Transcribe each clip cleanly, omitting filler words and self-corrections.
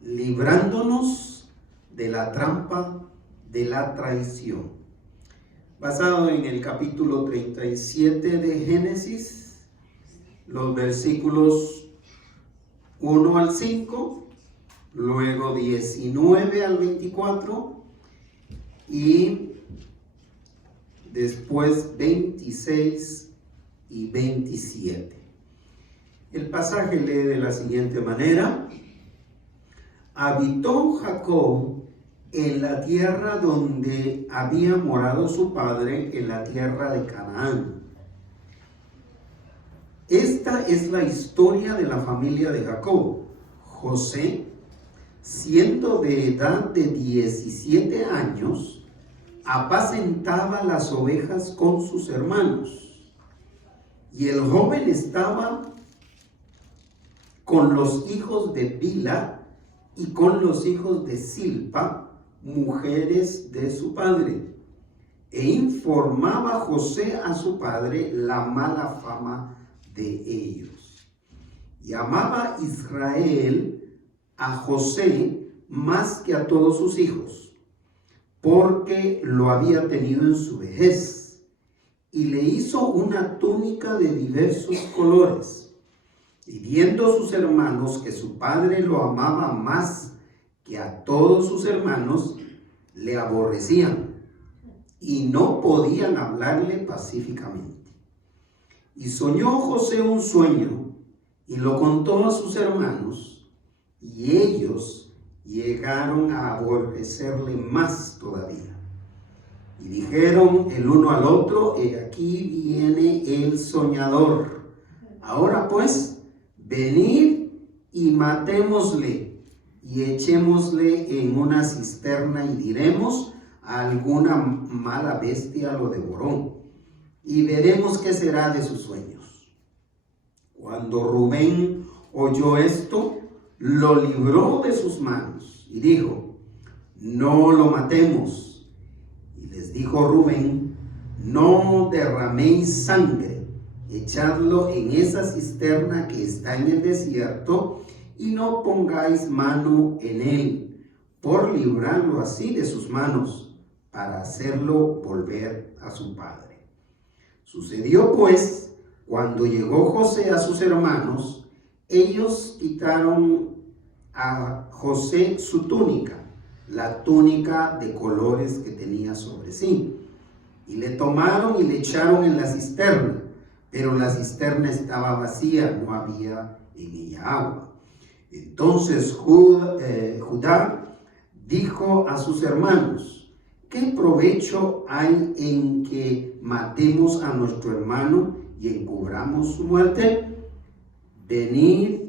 librándonos de la trampa de la traición. Basado en el capítulo 37 de Génesis, los versículos 1 al 5, luego 19 al 24 y después 26 y 27. El pasaje lee de la siguiente manera: habitó Jacob en la tierra donde había morado su padre, en la tierra de Canaán. Esta es la historia de la familia de Jacob. José, siendo de edad de 17 años, apacentaba las ovejas con sus hermanos. Y el joven estaba con los hijos de Bilha y con los hijos de Silpa, mujeres de su padre. E informaba José a su padre la mala fama de ellos. Y amaba Israel a José más que a todos sus hijos, porque lo había tenido en su vejez, y le hizo una túnica de diversos colores. Y viendo sus hermanos que su padre lo amaba más que a todos sus hermanos, le aborrecían y no podían hablarle pacíficamente. Y soñó José un sueño y lo contó a sus hermanos, y ellos llegaron a aborrecerle más todavía. Y dijeron el uno al otro: he aquí viene el soñador. Ahora pues, venid y matémosle y echémosle en una cisterna, y diremos: alguna mala bestia lo devoró, y veremos qué será de sus sueños. Cuando Rubén oyó esto, lo libró de sus manos y dijo: no lo matemos. Y les dijo Rubén: no derraméis sangre, echadlo en esa cisterna que está en el desierto, y no pongáis mano en él, por librarlo así de sus manos, para hacerlo volver a su padre. Sucedió pues, cuando llegó José a sus hermanos, ellos quitaron a José su túnica, la túnica de colores que tenía sobre sí, y le tomaron y le echaron en la cisterna, pero la cisterna estaba vacía, no había en ella agua. Entonces Judá dijo a sus hermanos: ¿qué provecho hay en que matemos a nuestro hermano y encubramos su muerte? Venid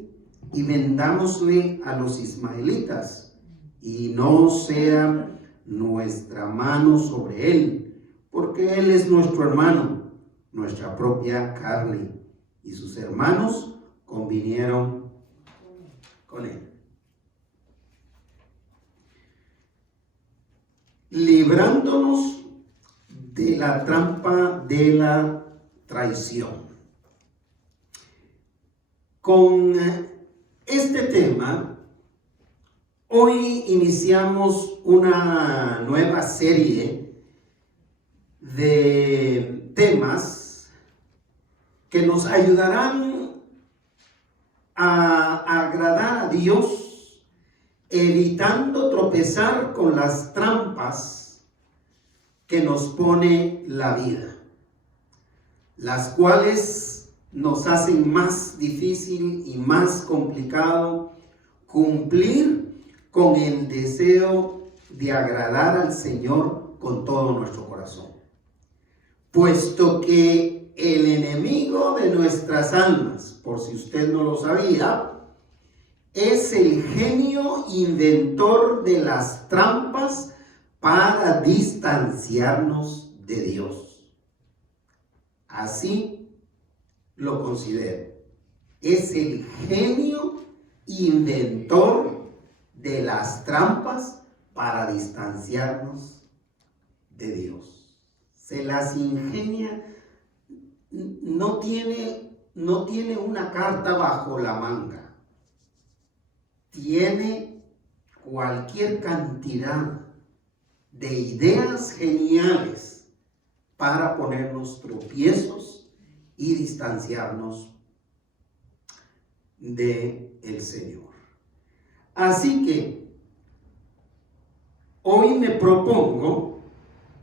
y vendámosle a los ismaelitas, y no sea nuestra mano sobre él, porque él es nuestro hermano, nuestra propia carne. Y sus hermanos convinieron con él. Librándonos de la trampa de la traición. Con este tema, hoy iniciamos una nueva serie de temas que nos ayudarán a agradar a Dios, evitando tropezar con las trampas que nos pone la vida, las cuales nos hacen más difícil y más complicado cumplir con el deseo de agradar al Señor con todo nuestro corazón, puesto que el enemigo de nuestras almas, por si usted no lo sabía, es el genio inventor de las trampas para distanciarnos de Dios. Así lo considero. Es el genio inventor de las trampas para distanciarnos de Dios. Se las ingenia, no tiene una carta bajo la manga. Tiene cualquier cantidad de ideas geniales para ponernos tropiezos y distanciarnos del Señor. Así que hoy me propongo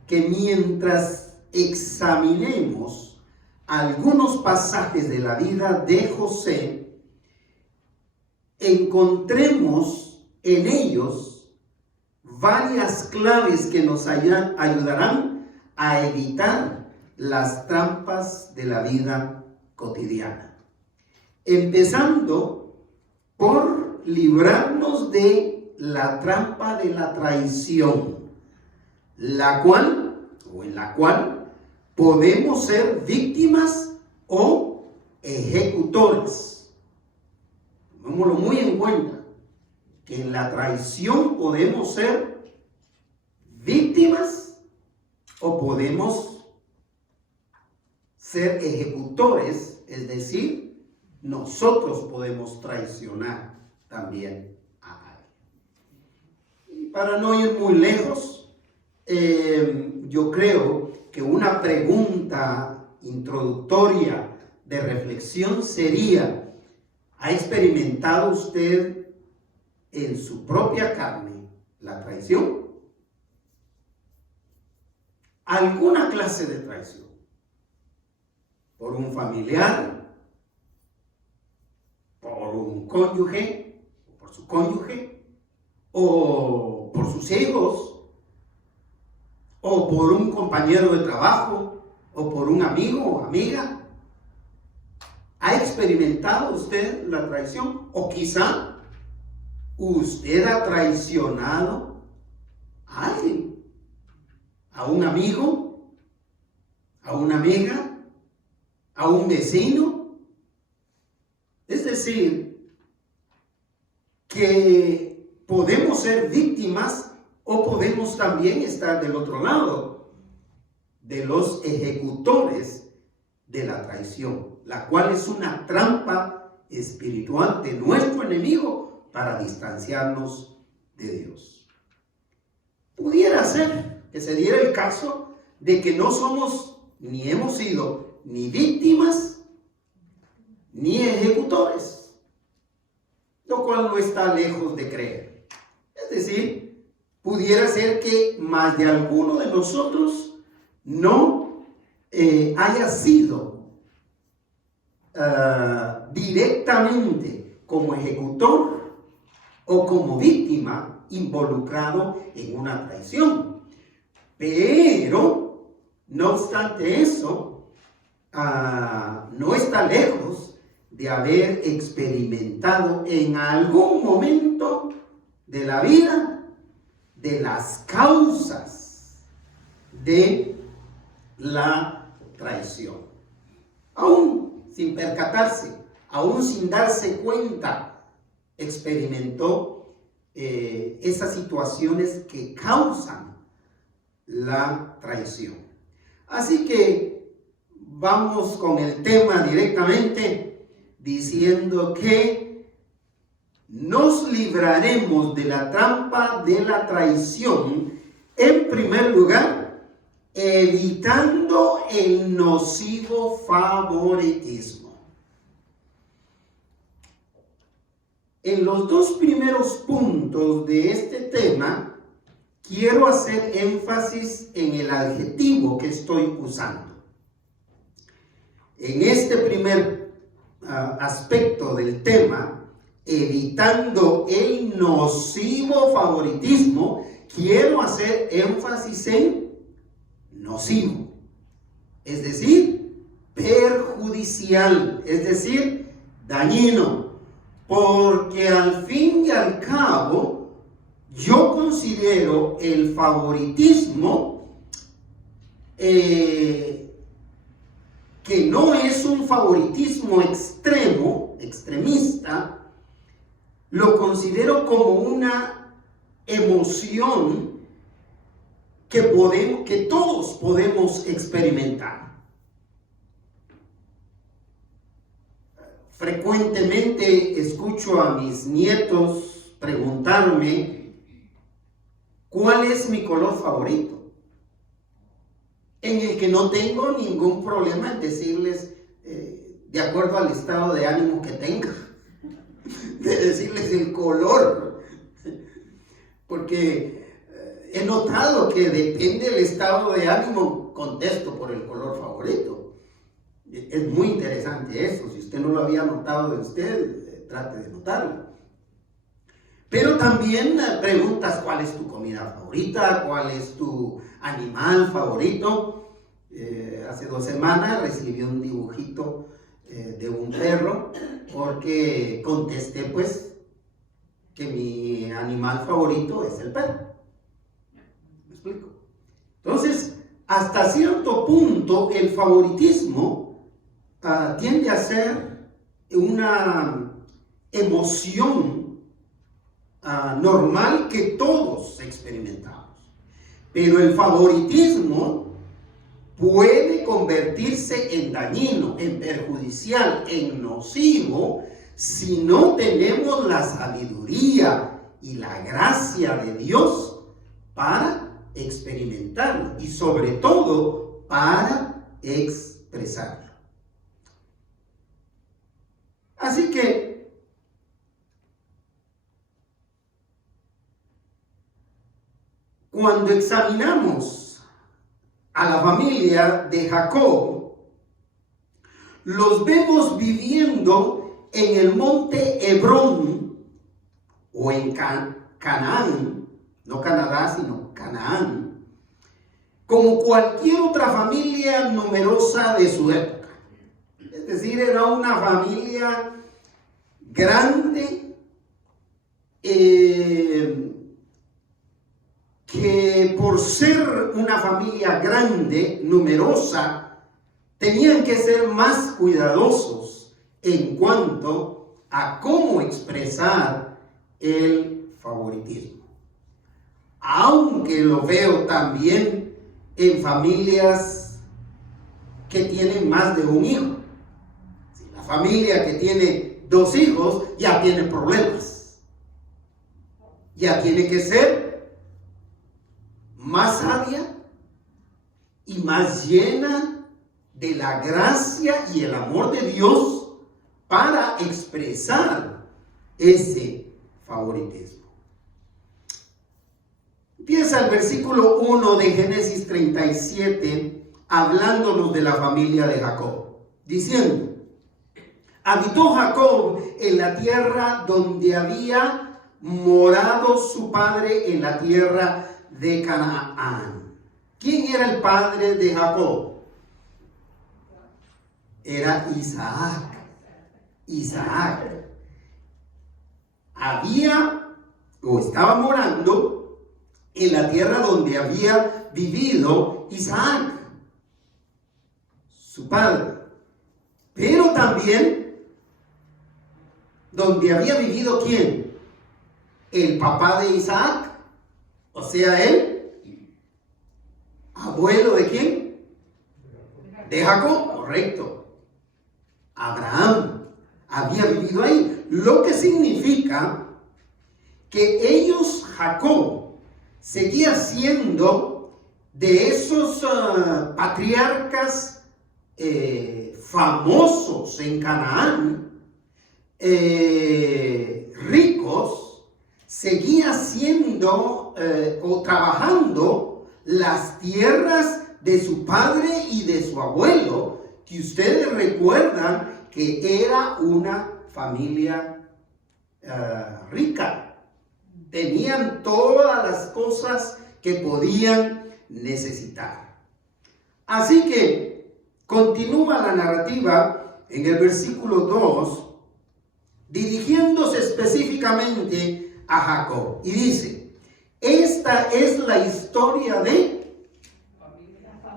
que mientras examinemos algunos pasajes de la vida de José, encontremos en ellos varias claves que nos ayudarán a evitar las trampas de la vida cotidiana. Empezando por librarnos de la trampa de la traición, en la cual podemos ser víctimas o ejecutores. Tomémoslo muy en cuenta, que en la traición podemos ser víctimas o podemos ser ejecutores, es decir, nosotros podemos traicionar también a alguien. Y para no ir muy lejos, yo creo que una pregunta introductoria de reflexión sería: ¿ha experimentado usted en su propia carne la traición? ¿Alguna clase de traición? ¿Por un familiar? ¿Por un cónyuge? ¿Por su cónyuge? ¿O por sus hijos? ¿O por un compañero de trabajo? ¿O por un amigo o amiga? ¿Ha experimentado usted la traición? ¿O quizá usted ha traicionado a alguien? ¿A un amigo? ¿A una amiga? ¿A un vecino? Es decir, que podemos ser víctimas o podemos también estar del otro lado, de los ejecutores de la traición, la cual es una trampa espiritual de nuestro enemigo para distanciarnos de Dios. Pudiera ser que se diera el caso de que no somos ni hemos sido ni víctimas ni ejecutores, lo cual no está lejos de creer. Es decir, pudiera ser que más de alguno de nosotros no haya sido directamente como ejecutor o como víctima involucrado en una traición. Pero, no obstante eso, no está lejos de haber experimentado en algún momento de la vida de las causas de la traición. Aún sin percatarse, aún sin darse cuenta, experimentó esas situaciones que causan la traición. Así que vamos con el tema directamente, diciendo que nos libraremos de la trampa de la traición, en primer lugar, evitando el nocivo favoritismo. En los dos primeros puntos de este tema, quiero hacer énfasis en el adjetivo que estoy usando. En este primer aspecto del tema, evitando el nocivo favoritismo, quiero hacer énfasis en nocivo, es decir, perjudicial, es decir, dañino, porque al fin y al cabo, yo considero el favoritismo que no es un favoritismo extremista, lo considero como una emoción que todos podemos experimentar. Frecuentemente escucho a mis nietos preguntarme ¿Cuál es mi color favorito? En el que no tengo ningún problema en decirles, de acuerdo al estado de ánimo que tenga, de decirles el color. Porque he notado que depende del estado de ánimo, contesto por el color favorito. Es muy interesante eso. Si usted no lo había notado de usted, trate de notarlo. Pero también preguntas cuál es tu comida favorita, cuál es tu animal favorito. Hace 2 semanas recibí un dibujito de un perro porque contesté pues que mi animal favorito es el perro. ¿Me explico? Entonces, hasta cierto punto el favoritismo tiende a ser una emoción normal que todos experimentamos. Pero el favoritismo puede convertirse en dañino, en perjudicial, en nocivo, si no tenemos la sabiduría y la gracia de Dios para experimentarlo y sobre todo para expresarlo. Así que cuando examinamos a la familia de Jacob, los vemos viviendo en el monte Hebrón o en Canaán, no Canadá, sino Canaán, como cualquier otra familia numerosa de su época. Es decir, era una familia grande, que por ser una familia grande, numerosa, tenían que ser más cuidadosos en cuanto a cómo expresar el favoritismo. Aunque lo veo también en familias que tienen más de un hijo. La familia que tiene 2 hijos ya tiene problemas. Ya tiene que ser más sabia y más llena de la gracia y el amor de Dios para expresar ese favoritismo. Empieza el versículo 1 de Génesis 37 hablándonos de la familia de Jacob, diciendo: habitó Jacob en la tierra donde había morado su padre, en la tierra de Canaán. ¿Quién era el padre de Jacob? Era Isaac. Isaac había o estaba morando en la tierra donde había vivido Isaac, su padre, pero también donde había vivido ¿quién? El papá de Isaac. O sea, él, abuelo de quién? De Jacob, correcto. Abraham había vivido ahí, lo que significa que ellos, Jacob, seguía siendo de esos patriarcas famosos en Canaán, ricos. Seguía siendo o trabajando las tierras de su padre y de su abuelo, que ustedes recuerdan que era una familia rica. Tenían todas las cosas que podían necesitar. Así que continúa la narrativa en el versículo 2, dirigiéndose específicamente a Jacob, y dice: esta es la historia de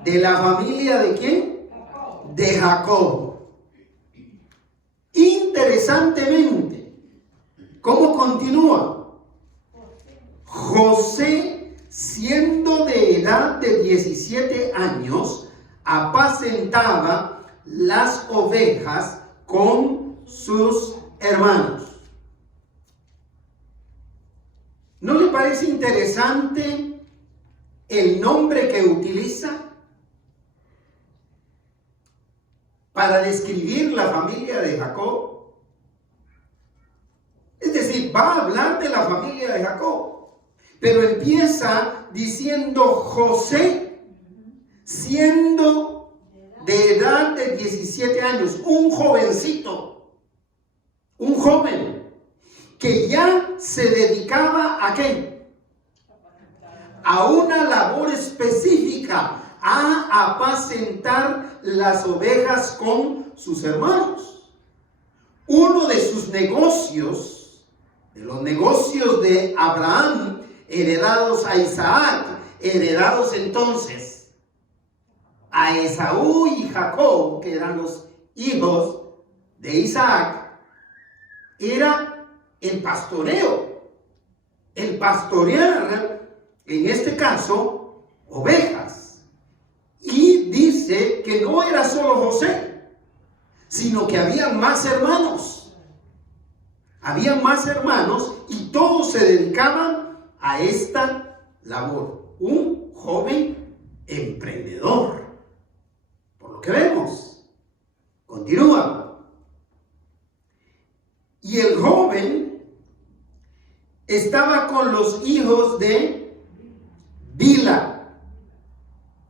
la familia de ¿quién? De Jacob. Interesantemente, ¿cómo continúa? José, siendo de edad de 17 años, apacentaba las ovejas con sus hermanos. ¿No le parece interesante el nombre que utiliza para describir la familia de Jacob? Es decir, va a hablar de la familia de Jacob, pero empieza diciendo José, siendo de edad de 17 años, un jovencito, un joven, que ya se dedicaba ¿a qué? A una labor específica, a apacentar las ovejas con sus hermanos. Uno de sus negocios, de los negocios de Abraham, heredados a Isaac, heredados entonces a Esaú y Jacob, que eran los hijos de Isaac, era el pastoreo, el pastorear, en este caso, ovejas. Y dice que no era solo José, sino que había más hermanos. Había más hermanos y todos se dedicaban a esta labor. Un joven emprendedor, por lo que vemos. Continúa. Y el joven estaba con los hijos de Bila,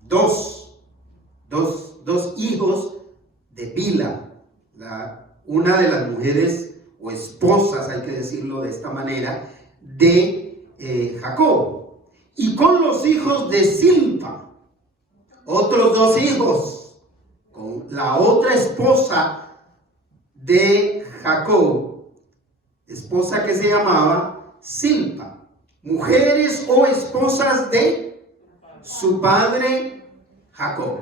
dos hijos de Bila, una de las mujeres o esposas, hay que decirlo de esta manera, de Jacob, y con los hijos de Silpa, otros 2 hijos, con la otra esposa de Jacob, esposa que se llamaba Silpa, mujeres o esposas de su padre Jacob.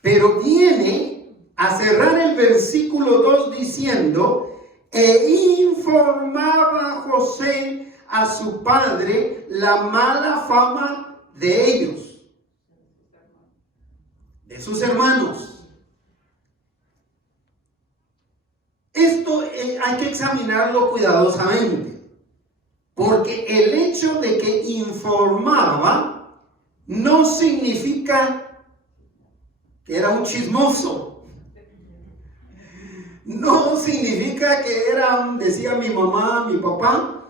Pero viene a cerrar el versículo 2 diciendo: e informaba José a su padre la mala fama de ellos, de sus hermanos. Esto hay que examinarlo cuidadosamente, porque el hecho de que informaba no significa que era un chismoso. No significa que era, decía mi mamá, mi papá,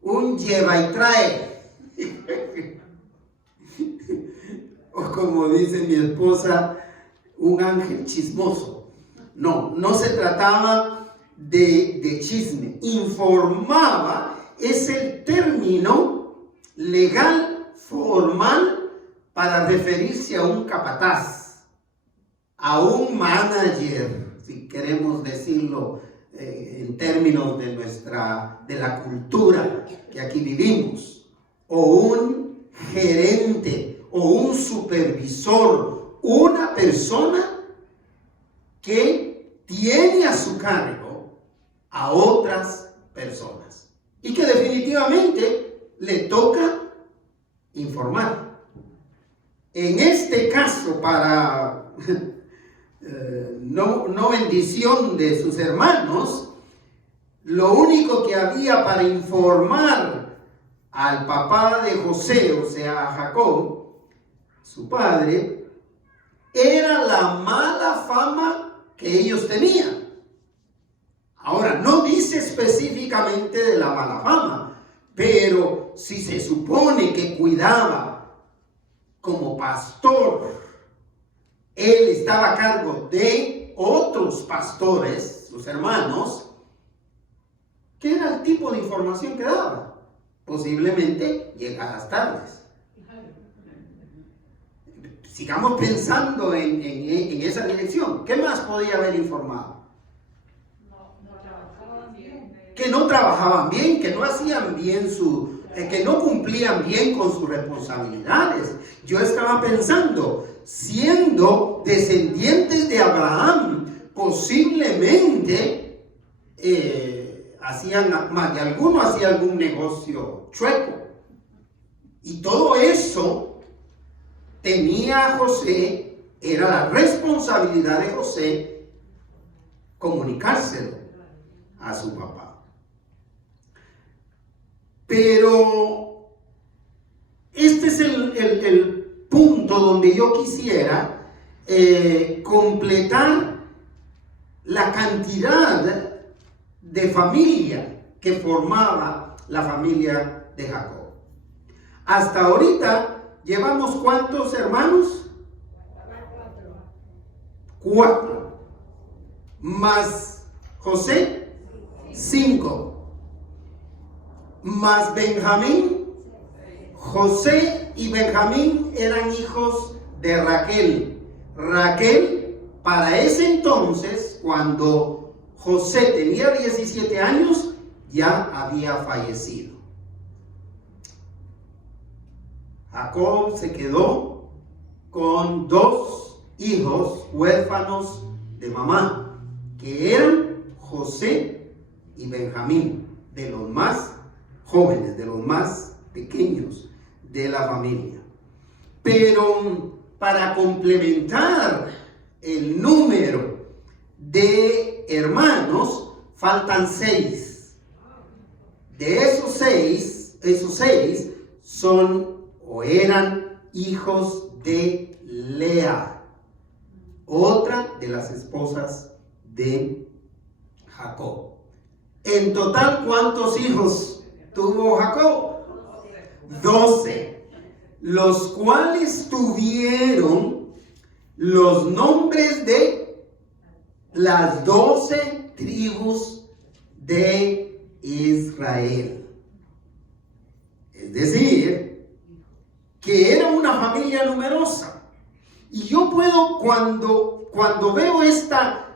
un lleva y trae. O como dice mi esposa, un ángel chismoso. No se trataba de chisme. Informaba es el término legal, formal, para referirse a un capataz, a un manager, si queremos decirlo en términos de la cultura que aquí vivimos, o un gerente, o un supervisor, una persona que tiene a su cargo a otras personas y que definitivamente le toca informar. En este caso, para no bendición de sus hermanos, lo único que había para informar al papá de José, o sea, a Jacob, su padre, era la mala fama que ellos tenían. Ahora, no dice específicamente de la mala fama, pero si se supone que cuidaba como pastor, él estaba a cargo de otros pastores, sus hermanos, ¿qué era el tipo de información que daba? Posiblemente llegadas tardes. Sigamos pensando en esa dirección. ¿Qué más podía haber informado? Que no trabajaban bien, que no hacían bien que no cumplían bien con sus responsabilidades. Yo estaba pensando, siendo descendientes de Abraham, posiblemente más de alguno hacía algún negocio chueco. Y todo eso tenía José, era la responsabilidad de José comunicárselo a su papá. Pero este es el punto donde yo quisiera completar la cantidad de familia que formaba la familia de Jacob. Hasta ahorita llevamos ¿cuántos hermanos? 4. Más José, 5. Más Benjamín. José y Benjamín eran hijos de Raquel. Raquel, para ese entonces, cuando José tenía 17 años, ya había fallecido. Jacob se quedó con 2 hijos huérfanos de mamá, que eran José y Benjamín, de los más jóvenes, de los más pequeños de la familia. Pero para complementar el número de hermanos, faltan 6. De esos 6 son o eran hijos de Lea, otra de las esposas de Jacob. En total, ¿cuántos hijos tuvo Jacob? 12, los cuales tuvieron los nombres de las 12 tribus de Israel. Es decir, que era una familia numerosa. Y yo puedo, cuando veo esta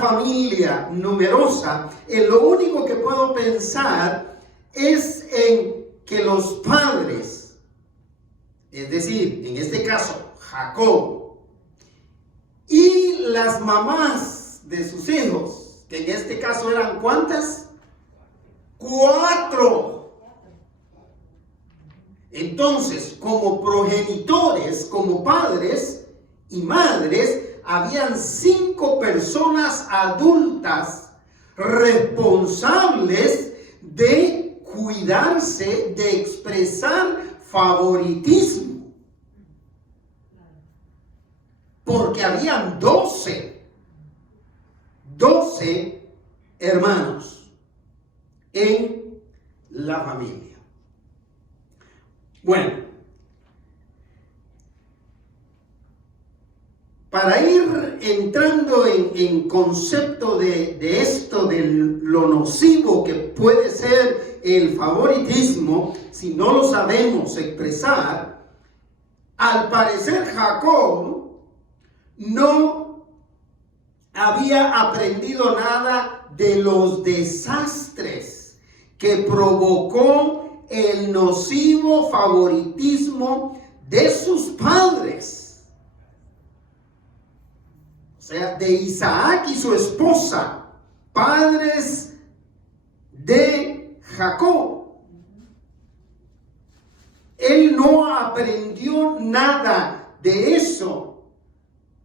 familia numerosa, lo único que puedo pensar es en que los padres, es decir, en este caso, Jacob, y las mamás de sus hijos, que en este caso eran ¿cuántas? 4. Entonces, como progenitores, como padres y madres, habían 5 personas adultas responsables de cuidarse, de expresar favoritismo. Porque habían 12 hermanos en la familia. Bueno, para ir entrando en concepto de esto, de lo nocivo que puede ser el favoritismo, si no lo sabemos expresar, al parecer Jacob no había aprendido nada de los desastres que provocó el nocivo favoritismo de sus padres, o sea, de Isaac y su esposa, padres de Jacob. Él no aprendió nada de eso,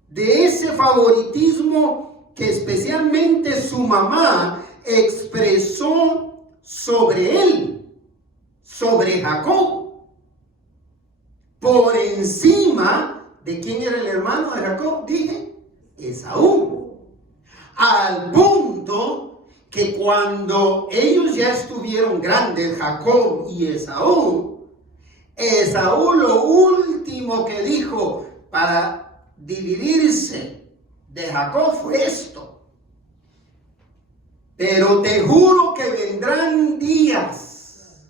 de ese favoritismo que especialmente su mamá expresó sobre él, sobre Jacob, por encima de quién era el hermano de Jacob, dije, Esaú. Al punto que cuando ellos ya estuvieron grandes, Jacob y Esaú lo último que dijo para dividirse de Jacob fue esto: pero te juro que vendrán días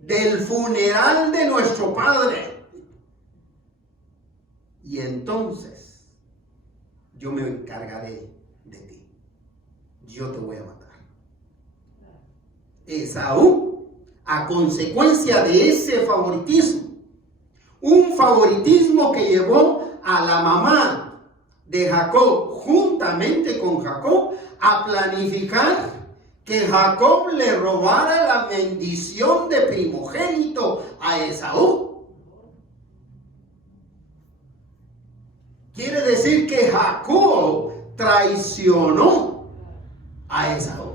del funeral de nuestro padre, y entonces yo me encargaré de ti, yo te voy a matar. Esaú, a consecuencia de ese favoritismo, un favoritismo que llevó a la mamá de Jacob juntamente con Jacob a planificar que Jacob le robara la bendición de primogénito a Esaú. Quiere decir que Jacob traicionó a Esaú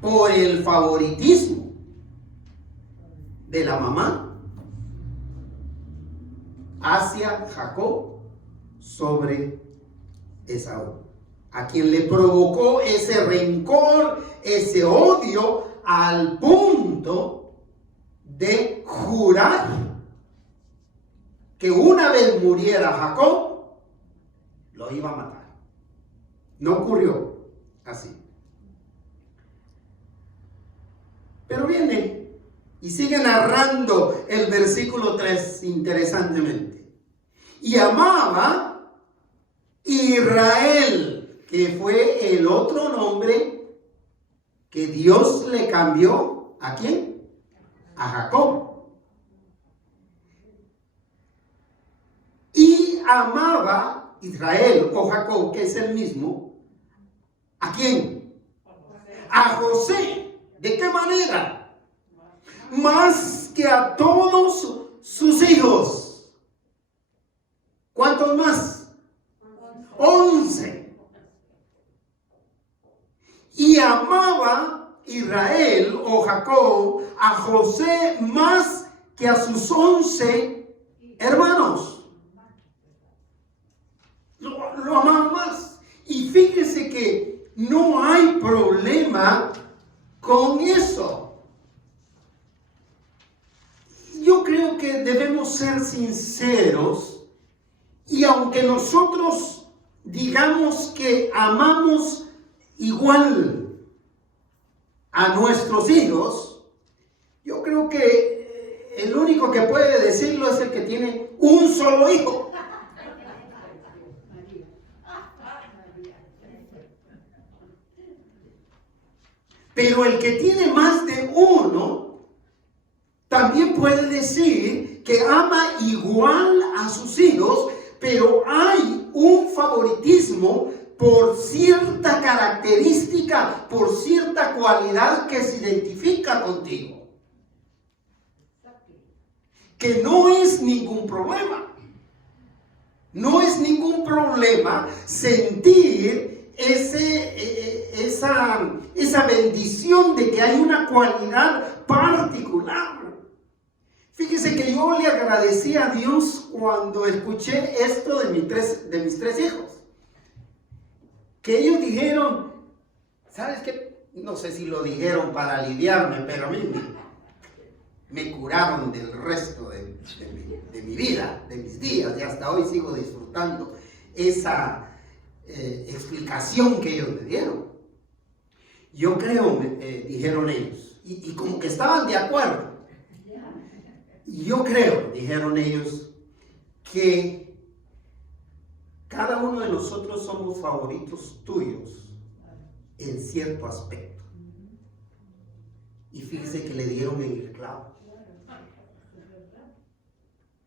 por el favoritismo. de la mamá hacia Jacob sobre Esaú, a quien le provocó ese rencor, ese odio, al punto de jurar que una vez muriera Jacob, lo iba a matar. No ocurrió así. Pero viene y sigue narrando el versículo 3 interesantemente. Y amaba Israel, que fue el otro nombre que Dios le cambió. ¿A quién? A Jacob. Y amaba Israel o Jacob, que es el mismo. ¿A quién? A José. ¿De qué manera? Más que a todos sus hijos. ¿Cuántos más? 11. Y amaba Israel o Jacob a José más que a sus 11 hermanos. Lo amaba más. Y fíjese que no hay problema con eso. Yo creo que debemos ser sinceros, y aunque nosotros digamos que amamos igual a nuestros hijos, yo creo que el único que puede decirlo es el que tiene un solo hijo. Pero el que tiene más de uno también puede decir que ama igual a sus hijos, pero hay un favoritismo por cierta característica, por cierta cualidad que se identifica contigo. Que no es ningún problema. No es ningún problema sentir esa bendición de que hay una cualidad particular. Fíjese que yo le agradecí a Dios cuando escuché esto de mis tres hijos. Que ellos dijeron, ¿sabes qué? No sé si lo dijeron para aliviarme, pero a mí me curaron del resto de mi vida, de mis días, y hasta hoy sigo disfrutando esa explicación que ellos me dieron. Yo creo, dijeron ellos, y como que estaban de acuerdo. Yo creo, dijeron ellos, que cada uno de nosotros somos favoritos tuyos en cierto aspecto. Y fíjense que le dieron en el clavo.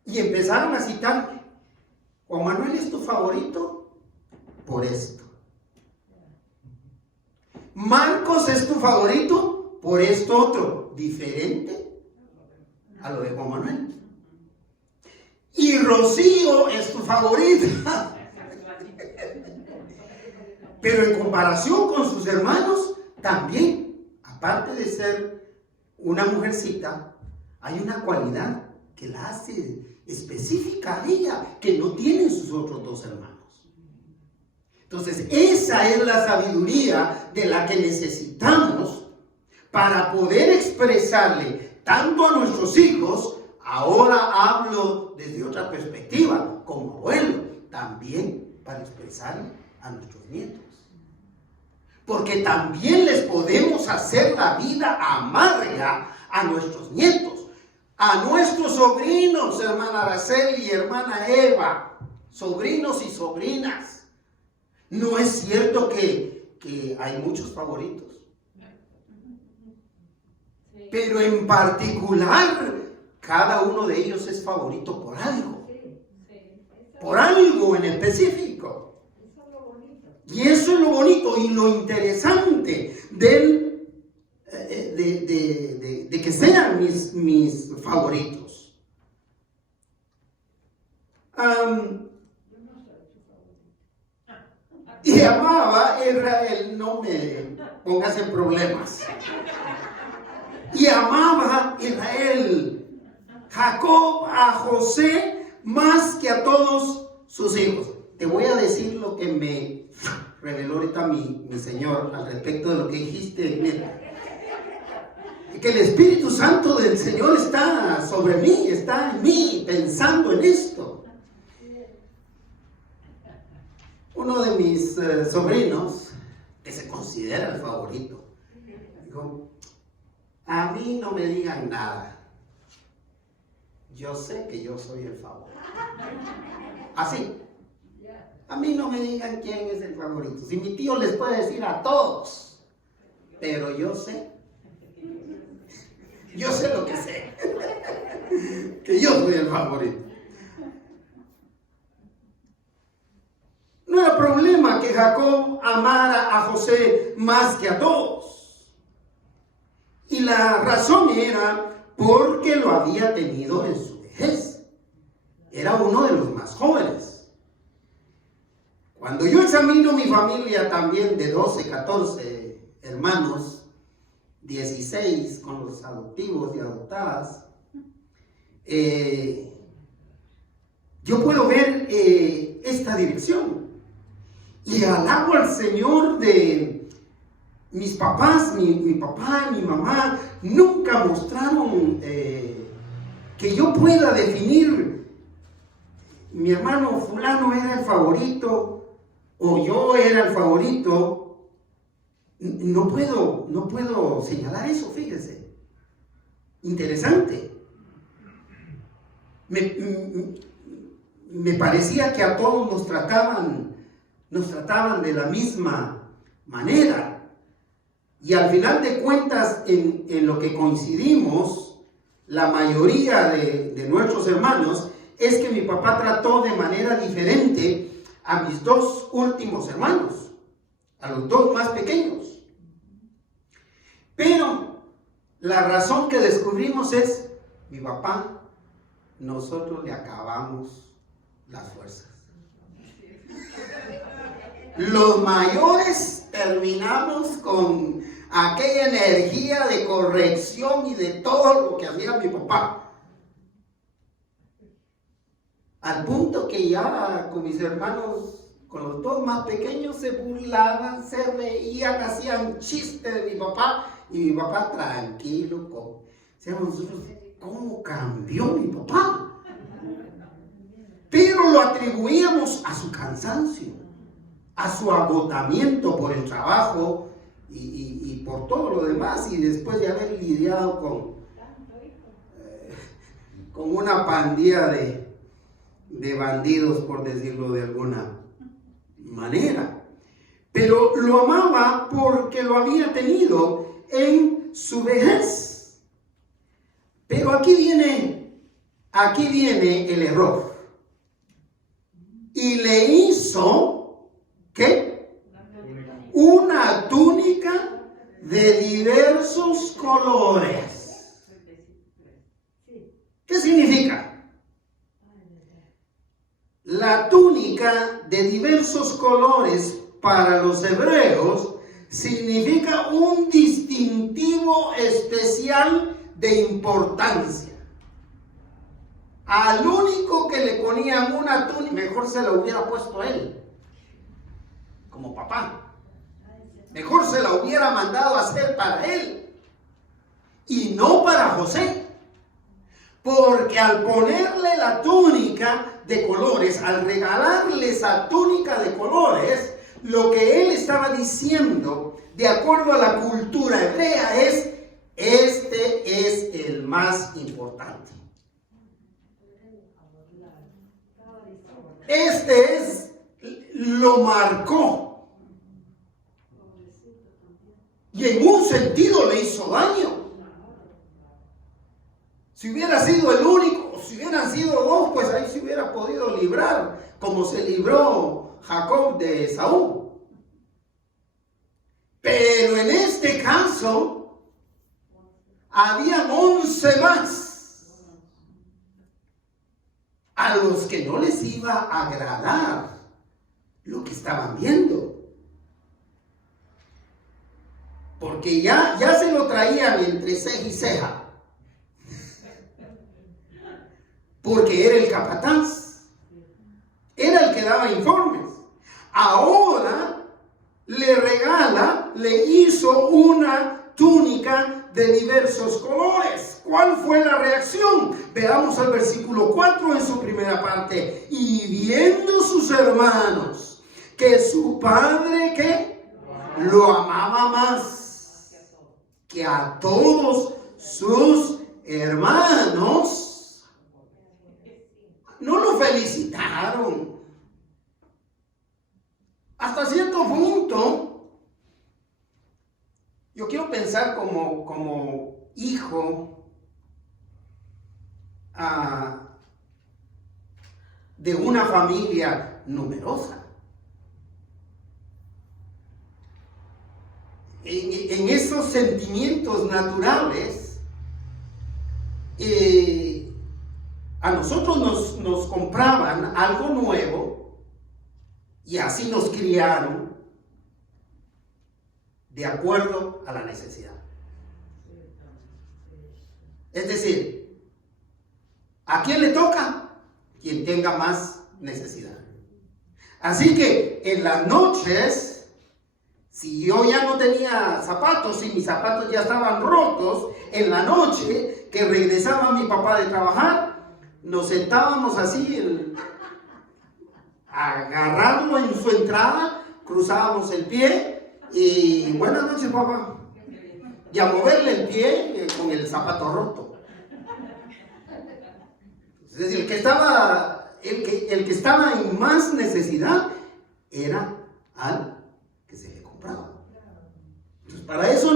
Y empezaron a citar, Juan Manuel es tu favorito por esto. Marcos es tu favorito por esto otro, diferente a lo de Juan Manuel. Y Rocío es tu favorita. Pero en comparación con sus hermanos, también, aparte de ser una mujercita, hay una cualidad que la hace específica a ella, que no tienen sus otros dos hermanos. Entonces, esa es la sabiduría de la que necesitamos para poder expresarle tanto a nuestros hijos, ahora hablo desde otra perspectiva, como abuelo, también para expresarle a nuestros nietos. Porque también les podemos hacer la vida amarga a nuestros nietos, a nuestros sobrinos, hermana Araceli y hermana Eva, sobrinos y sobrinas. No es cierto que hay muchos favoritos. Pero en particular, cada uno de ellos es favorito por algo. Por algo en específico. Y eso es lo bonito y lo interesante de que sean mis favoritos. Y amaba a Israel, no me pongas en problemas. Y amaba a Israel Jacob a José más que a todos sus hijos. Te voy a decir lo que me reveló ahorita mi Señor al respecto de lo que dijiste. Mira, que el Espíritu Santo del Señor está sobre mí, está en mí, pensando en esto. Uno de mis sobrinos, que se considera el favorito, dijo: a mí no me digan nada, yo sé que yo soy el favorito. Así, a mí no me digan quién es el favorito. Si mi tío les puede decir a todos, pero yo sé lo que sé, que yo soy el favorito. No era problema que Jacob amara a José más que a todos. Y la razón era porque lo había tenido en su vejez. Era uno de los más jóvenes. Cuando yo examino mi familia también de 12, 14 hermanos, 16 con los adoptivos y adoptadas, yo puedo ver esta dirección. Y alabo al Señor de mis papás, mi papá y mi mamá nunca mostraron que yo pueda definir: mi hermano fulano era el favorito o yo era el favorito. No puedo señalar eso, fíjese. Interesante. Me parecía que a todos nos trataban de la misma manera. Y al final de cuentas, en lo que coincidimos, la mayoría de nuestros hermanos, es que mi papá trató de manera diferente a mis dos últimos hermanos, a los dos más pequeños. Pero la razón que descubrimos es: mi papá, nosotros le acabamos las fuerzas. Los mayores terminamos con aquella energía de corrección y de todo lo que hacía mi papá. Al punto que ya con mis hermanos, con los dos más pequeños, se burlaban, se reían, hacían chistes de mi papá. Y mi papá tranquilo, decíamos nosotros: ¿cómo cambió mi papá? Pero lo atribuíamos a su cansancio, a su agotamiento por el trabajo y por todo lo demás, y después de haber lidiado con una pandilla de bandidos, por decirlo de alguna manera. Pero lo amaba porque lo había tenido en su vejez. Pero aquí viene el error. Y le hizo, ¿qué? Una túnica de diversos colores. ¿Qué significa? La túnica de diversos colores para los hebreos significa un distintivo especial de importancia. Al único que le ponían una túnica, mejor se la hubiera puesto a él, como papá. Mejor se la hubiera mandado a hacer para él y no para José. Porque al ponerle la túnica de colores, al regalarle esa túnica de colores, lo que él estaba diciendo, de acuerdo a la cultura hebrea, es: este es el más importante. Lo marcó. Y en un sentido le hizo daño. Si hubiera sido el único, o si hubieran sido dos, pues ahí se hubiera podido librar, como se libró Jacob de Esaú. Pero en este caso, habían 11 más a los que no les iba a agradar lo que estaban viendo. Porque ya se lo traían entre ceja y ceja. porque era el capataz, era el que daba informes. Ahora le hizo una túnica de diversos colores. ¿Cuál fue la reacción? Veamos el versículo 4 en su primera parte. Y viendo sus hermanos que su padre, ¿qué? Lo amaba más que a todos sus hermanos, no lo felicitaron. Hasta cierto punto, yo quiero pensar como hijo de una familia numerosa. En esos sentimientos naturales, a nosotros nos compraban algo nuevo y así nos criaron de acuerdo a la necesidad. Es decir, ¿a quién le toca? Quien tenga más necesidad. Así que en las noches, si yo ya no tenía zapatos, si mis zapatos ya estaban rotos, en la noche que regresaba mi papá de trabajar, nos sentábamos así, agarrarlo en su entrada, cruzábamos el pie y buenas noches, papá. Y a moverle el pie con el zapato roto. Es decir, el que estaba en más necesidad era al que se le compraba. Entonces, para eso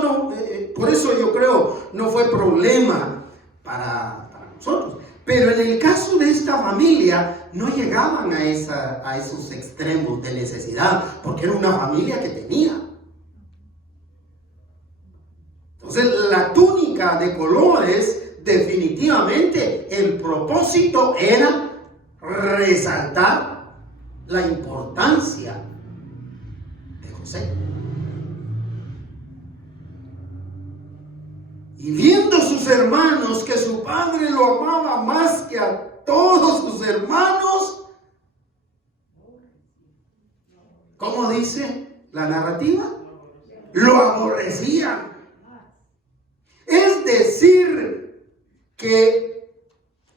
por eso yo creo no fue problema para nosotros. Pero en el caso de esta familia no llegaban a esos extremos de necesidad, porque era una familia que tenía. Entonces la túnica de colores, definitivamente el propósito era resaltar la importancia de José. Y viendo sus hermanos que su padre lo amaba más que a todos sus hermanos, ¿cómo dice la narrativa? Lo aborrecían. Es decir, que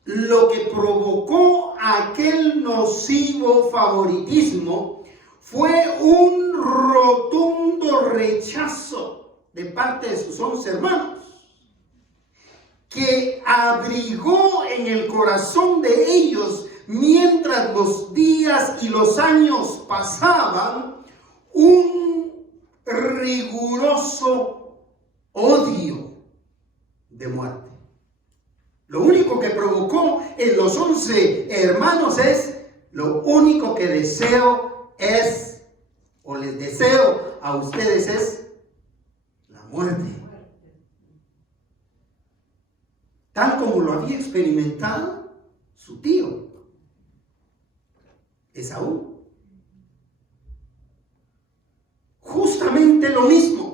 lo que provocó aquel nocivo favoritismo fue un rotundo rechazo de parte de sus 11 hermanos, que abrigó en el corazón de ellos, mientras los días y los años pasaban, un riguroso odio de muerte. Lo único que provocó en los 11 hermanos lo único que deseo es, o les deseo a ustedes es, la muerte. Tal como lo había experimentado su tío, Esaú. Justamente lo mismo.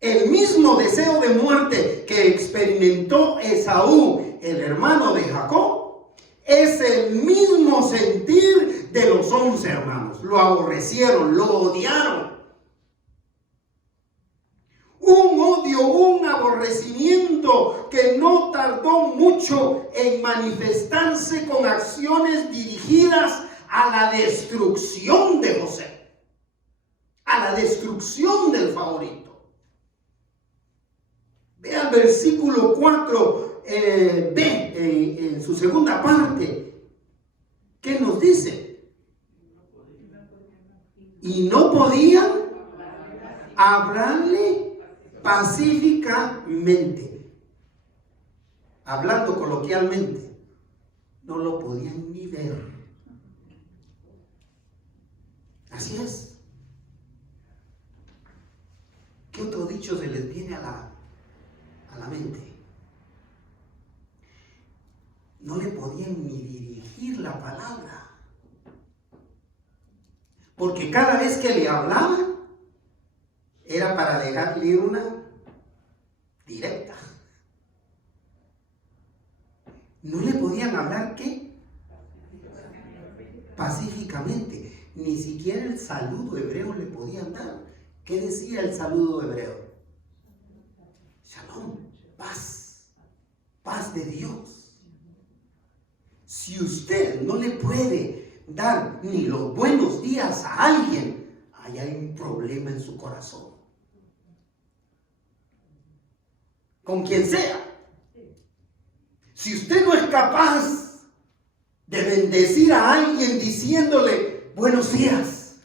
El mismo deseo de muerte que experimentó Esaú, el hermano de Jacob, es el mismo sentir de los 11 hermanos. Lo aborrecieron, lo odiaron. Un odio, un aborrecimiento que no tardó mucho en manifestarse con acciones dirigidas a la destrucción de José, a la destrucción del favorito. Vea el versículo 4, en su segunda parte. ¿Qué nos dice? Y no podían hablarle pacíficamente, hablando coloquialmente, no lo podían ni ver. Así es. ¿Qué otro dicho se les viene a la mente? No le podían ni dirigir la palabra, porque cada vez que le hablaban era para dejarle una directa. no le podían hablar, ¿qué? Pacíficamente. Ni siquiera el saludo hebreo le podían dar. ¿Qué decía el saludo hebreo? Shalom, paz, paz de Dios. Si usted no le puede dar ni los buenos días a alguien, ahí hay un problema en su corazón. Con quien sea. Si usted no es capaz de bendecir a alguien diciéndole buenos días,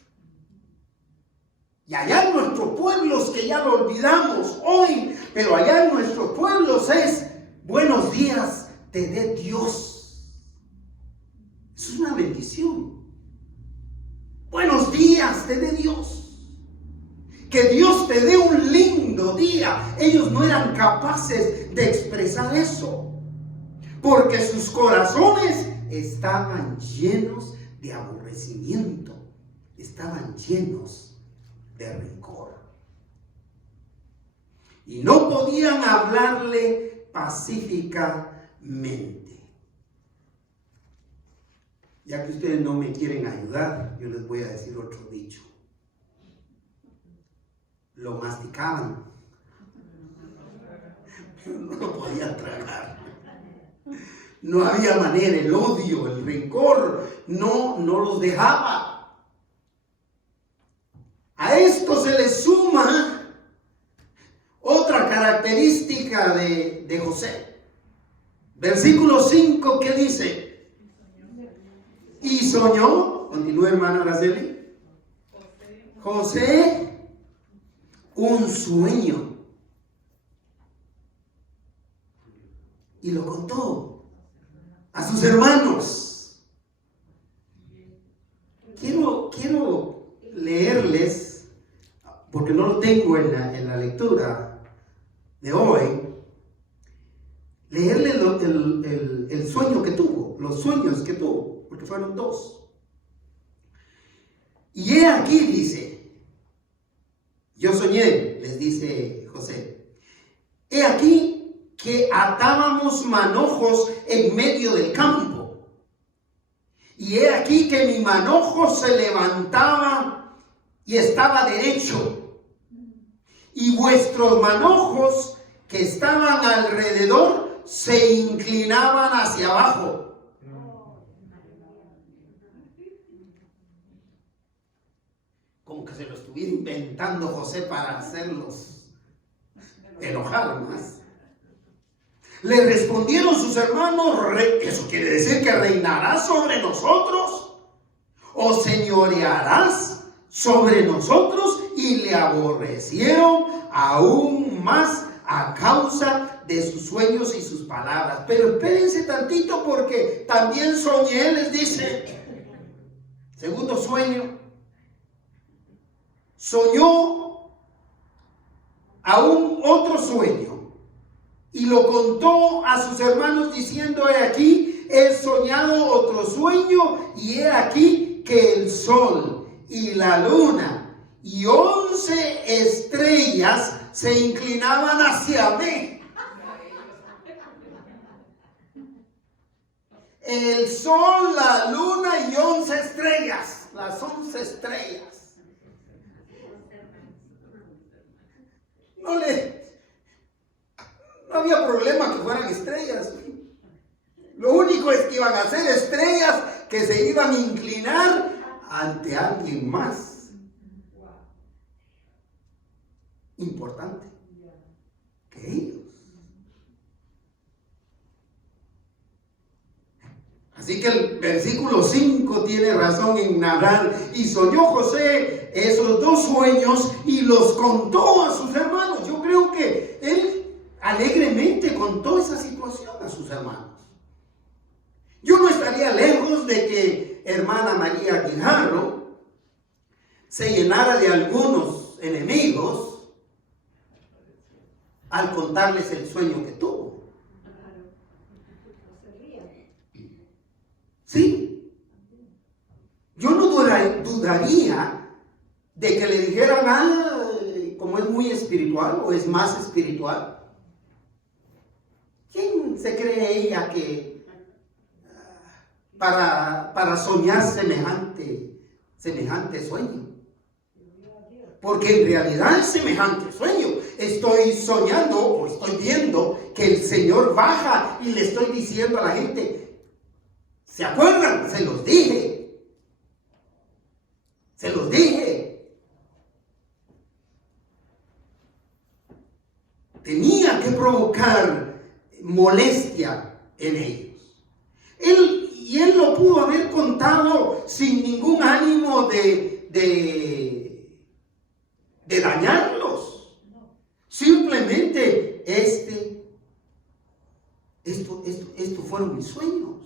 y allá en nuestros pueblos, que ya lo olvidamos hoy, pero allá en nuestros pueblos es buenos días te dé Dios. Es una bendición. Buenos días te dé Dios. Que Dios te dé un lindo día. Ellos no eran capaces de expresar eso, porque sus corazones estaban llenos de aborrecimiento, estaban llenos de rencor. Y no podían hablarle pacíficamente. Ya que ustedes no me quieren ayudar, yo les voy a decir otro dicho. Lo masticaban, pero no lo podían tragar. No había manera, el odio, el rencor, no los dejaba. A esto se le suma otra característica de José. Versículo 5, ¿qué dice? Y soñó, continúa hermana Araceli, José un sueño y lo contó a sus hermanos. Quiero leerles, porque no lo tengo en la lectura de hoy, leerles el sueño que tuvo, los sueños que tuvo, porque fueron 2. Y he aquí, dice, yo soñé, les dice José, he aquí que atábamos manojos en medio del campo, y he aquí que mi manojo se levantaba y estaba derecho, y vuestros manojos que estaban alrededor se inclinaban hacia abajo. Como que se lo estuviera inventando José para hacerlos enojar más. Le respondieron sus hermanos, ¿eso quiere decir que reinarás sobre nosotros? ¿O señorearás sobre nosotros? Y le aborrecieron aún más a causa de sus sueños y sus palabras. Pero espérense tantito, porque también soñé, les dice. Segundo sueño. Soñó aún otro sueño y lo contó a sus hermanos diciendo, he aquí, he soñado otro sueño, y he aquí que el sol y la luna y 11 estrellas se inclinaban hacia mí. El sol, la luna y 11 estrellas, las 11 estrellas. No había problema que fueran estrellas. Lo único es que iban a ser estrellas que se iban a inclinar ante alguien más importante que ellos. Así que el versículo 5 tiene razón en narrar. Y soñó José esos 2 sueños y los contó a sus hermanos. Yo creo que él alegremente contó esa situación a sus hermanos. Yo no estaría lejos de que hermana María Guijarro se llenara de algunos enemigos al contarles el sueño que tuvo. Sí, yo no dudaría de que le dijeran, como es muy espiritual o es más espiritual. ¿Quién se cree ella que para soñar semejante sueño. Porque en realidad es semejante sueño. Estoy soñando o estoy viendo que el Señor baja y le estoy diciendo a la gente, ¿se acuerdan? Se los dije. Se los dije. Tenía que provocar molestia en ellos. Él lo pudo haber contado sin ningún ánimo de dañarlos. Simplemente estos fueron mis sueños.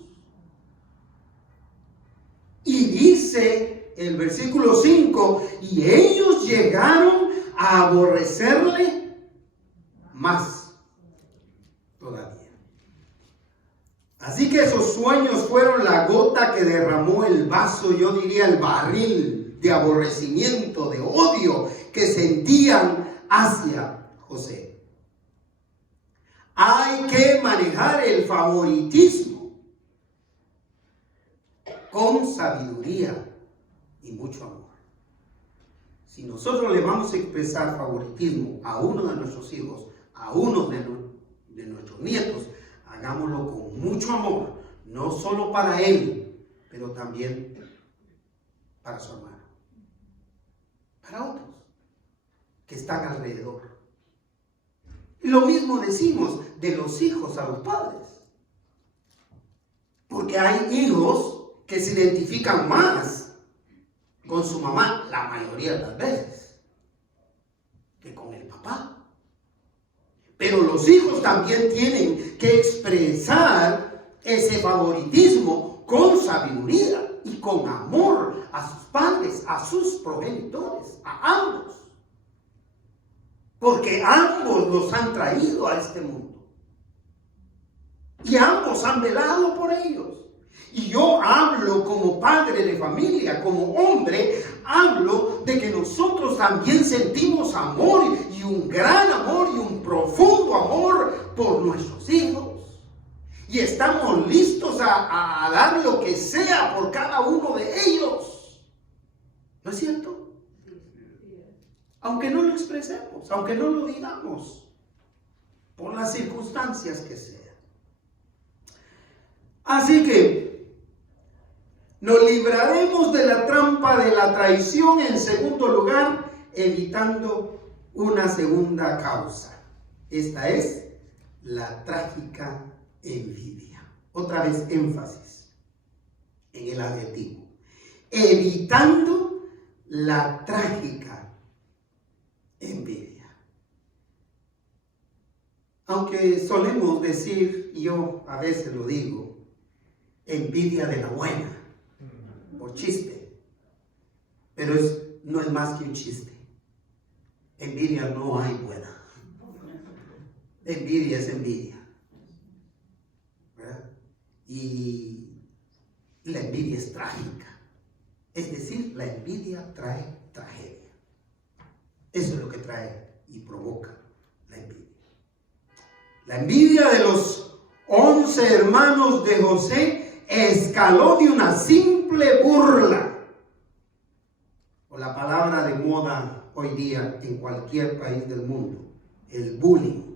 Y dice el versículo 5, y ellos llegaron a aborrecerle más todavía. Así que esos sueños fueron la gota que derramó el vaso, yo diría el barril de aborrecimiento, de odio que sentían hacia José. Hay que manejar el favoritismo con sabiduría y mucho amor. Si nosotros le vamos a expresar favoritismo a uno de nuestros hijos, a uno de nuestros nietos, hagámoslo con mucho amor, no solo para él, pero también para su hermano, para otros que están alrededor. Y lo mismo decimos de los hijos a los padres, porque hay hijos que se identifican más con su mamá, la mayoría de las veces, que con el papá. Pero los hijos también tienen que expresar ese favoritismo con sabiduría y con amor a sus padres, a sus progenitores, a ambos. Porque ambos los han traído a este mundo. Y ambos han velado por ellos. Y yo hablo como padre de familia, como hombre, hablo de que nosotros también sentimos amor y un gran amor y un profundo amor por nuestros hijos. Y estamos listos a dar lo que sea por cada uno de ellos. ¿No es cierto? Aunque no lo expresemos, aunque no lo digamos, por las circunstancias que sean. Así que nos libraremos de la trampa de la traición, en segundo lugar, evitando una segunda causa. Esta es la trágica envidia. Otra vez énfasis en el adjetivo. Evitando la trágica envidia. Aunque solemos decir, y yo a veces lo digo, envidia de la buena, por chiste, pero no es más que un chiste. Envidia no hay buena. Envidia es envidia, ¿verdad? Y la envidia es trágica. Es decir, la envidia trae tragedia. Eso es lo que trae y provoca la envidia. La envidia de los 11 hermanos de José escaló de una simple burla, o la palabra de moda hoy día en cualquier país del mundo, el bullying.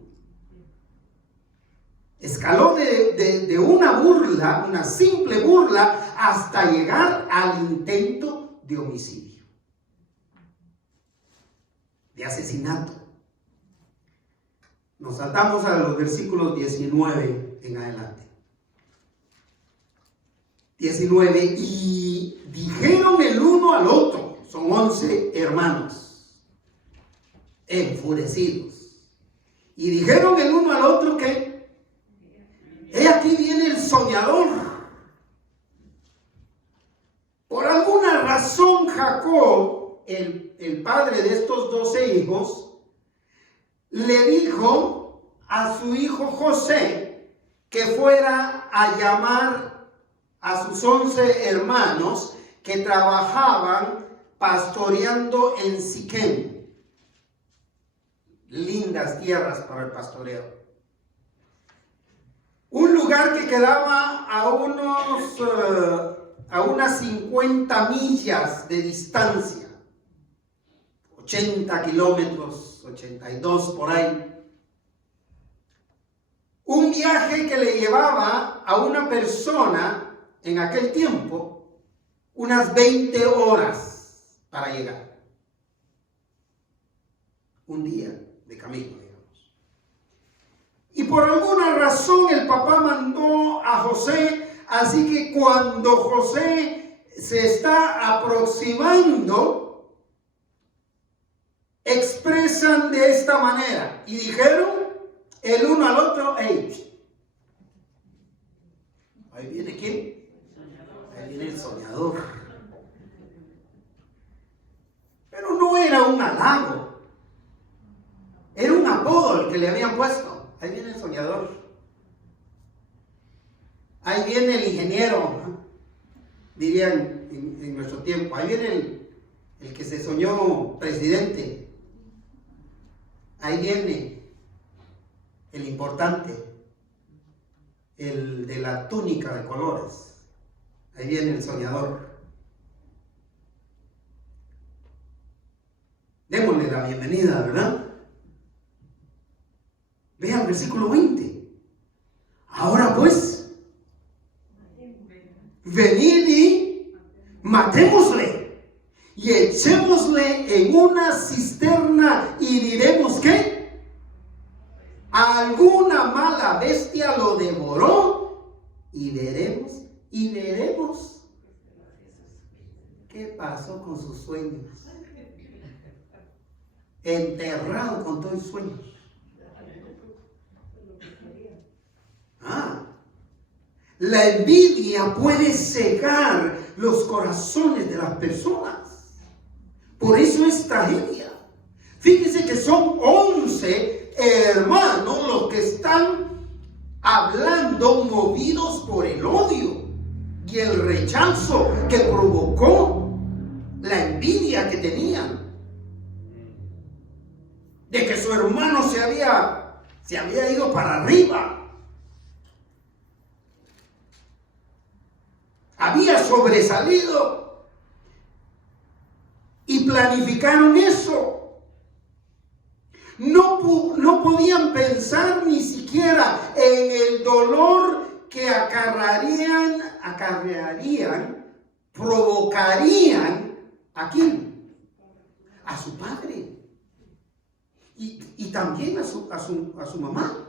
Escaló de una burla, una simple burla, hasta llegar al intento de homicidio, de asesinato. Nos saltamos a los versículos 19 en adelante. 19, y dijeron el uno al otro, son 11 hermanos, enfurecidos, y dijeron el uno al otro que, he aquí viene el soñador. Por alguna razón Jacob, el padre de estos 12 hijos, le dijo a su hijo José que fuera a llamar a sus 11 hermanos que trabajaban pastoreando en Siquem. Lindas tierras para el pastoreo. Un lugar que quedaba a unas 50 millas de distancia, 80 kilómetros, 82 por ahí. Un viaje que le llevaba a una persona en aquel tiempo unas 20 horas para llegar. Un día de camino, digamos. Y por alguna razón el papá mandó a José, así que cuando José se está aproximando, expresan de esta manera y dijeron el uno al otro: hey, ahí viene ¿quién? Ahí viene el soñador. Pero no era un halago, era un apodo el que le habían puesto. Ahí viene el soñador, ahí viene el ingeniero, ¿no? Dirían en nuestro tiempo, ahí viene el que se soñó presidente, ahí viene el importante, el de la túnica de colores, ahí viene el soñador. Démosle la bienvenida, ¿verdad? Vean el versículo 20. Ahora pues, venid y matémosle y echémosle en una cisterna y diremos que alguna mala bestia lo devoró y veremos qué pasó con sus sueños. Enterrado con todos los sueños. La envidia puede cegar los corazones de las personas. Por eso es tragedia. Fíjense que son 11 hermanos los que están hablando movidos por el odio y el rechazo que provocó la envidia que tenían de que su hermano se había ido para arriba, había sobresalido, y planificaron eso. No podían pensar ni siquiera en el dolor que provocarían ¿a quién? A su padre y también a su mamá,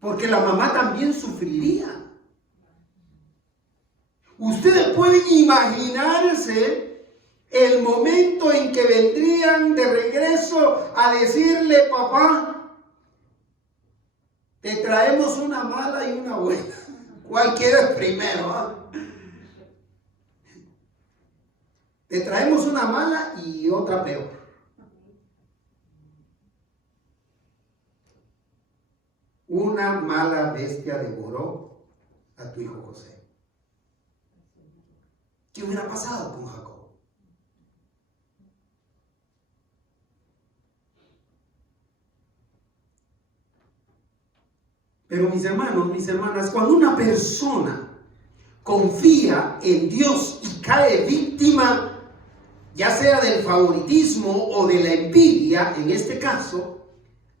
porque la mamá también sufriría. Ustedes pueden imaginarse el momento en que vendrían de regreso a decirle: papá, te traemos una mala y una buena. ¿Cuál quieres primero? Te traemos una mala y otra peor. Una mala bestia devoró a tu hijo José. ¿Qué hubiera pasado con Jacob? Pero mis hermanos, mis hermanas, cuando una persona confía en Dios y cae víctima, ya sea del favoritismo o de la envidia, en este caso,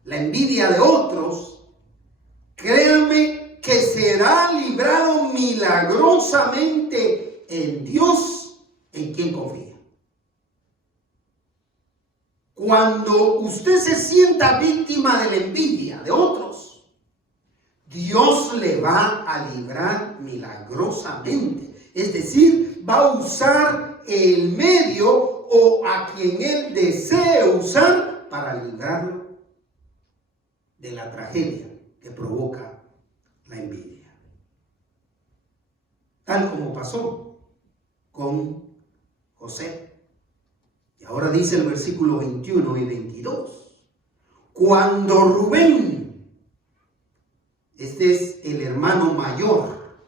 la envidia de otros, créanme que será librado milagrosamente en Dios en quien confía. Cuando usted se sienta víctima de la envidia de otros, Dios le va a librar milagrosamente. Es decir, va a usar el medio o a quien Él desee usar para librarlo de la tragedia que provoca la envidia. Tal como pasó con José. Y ahora dice el versículo 21 y 22. Cuando Rubén, este es el hermano mayor